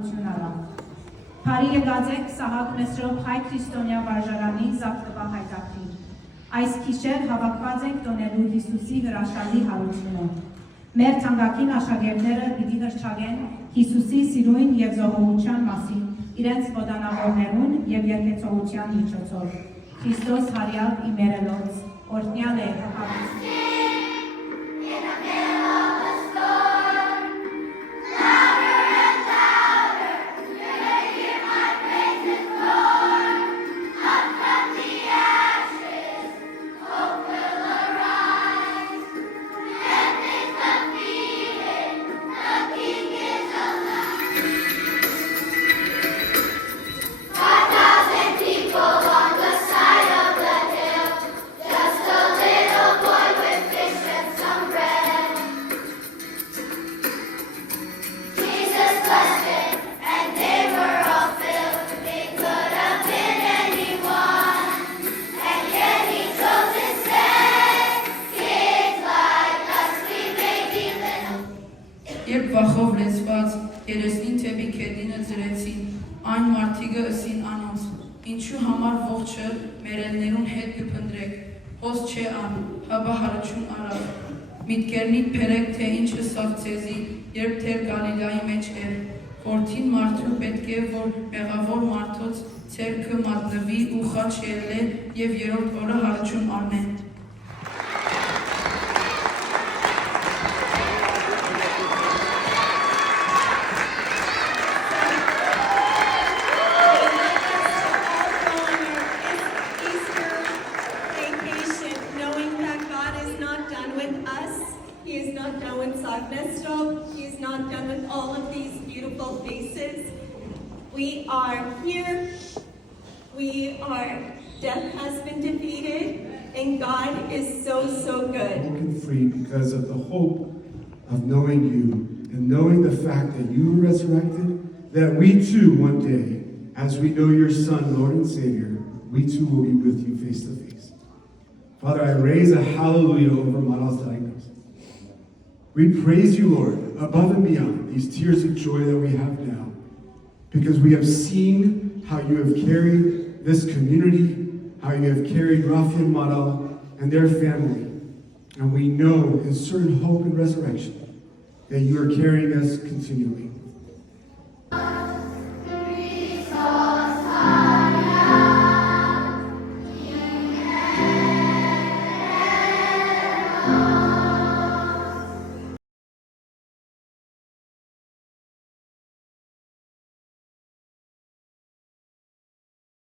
հարություն արա։ Բարի եկած եք Սահակ Մեսրոպ Հայ Քրիստոնյա վարժարանի զավթվա հայտակրին։ Այս քիշեր հավաքված ենք տոնելու Հիսուսի հրաշալի հարությունը։ Մեր թանկագին աշակերտները պիտի հրճագեն Հիսուսի սիրույն և զոհողության մասին իրենց ոտանավորներուն և երկեցողության միջոցով։ Քրիստոս հարյալ իմերելոց, օրհնյալ է հակառակությունը։ Երբ վախով լեցված երեսնին թեպի քեդինը ձրեցին, այն մարդիկը ըսին անոնց, ինչու համար ողջը մերելներուն հետ կփնտրեք, հոս չէ ան, հաբա հարություն արավ, միտքերնիդ փերեք, թե ինչ ըսավ ձեզի, երբ թեր Գալիլայի մեջ էր, որդին մարդու պետք է, որ մեղավոր մարդոց ցերքը մատնվի ու խաչ ելնե և երրորդ օրը հարություն առնե։ He is not done with Sagnestrop. He is not done with all of these beautiful faces. We are here. Death has been defeated, and God is so, so good. Broken free because of the hope of knowing you and knowing the fact that you were resurrected, that we too one day, as we know your Son, Lord and Savior, we too will be with you face to face. Father, I raise a hallelujah over Maral's diagnosis. We praise you, Lord, above and beyond these tears of joy that we have now, because we have seen how you have carried this community, how you have carried Rafi and Maral and their family. And we know in certain hope and resurrection that you are carrying us continually.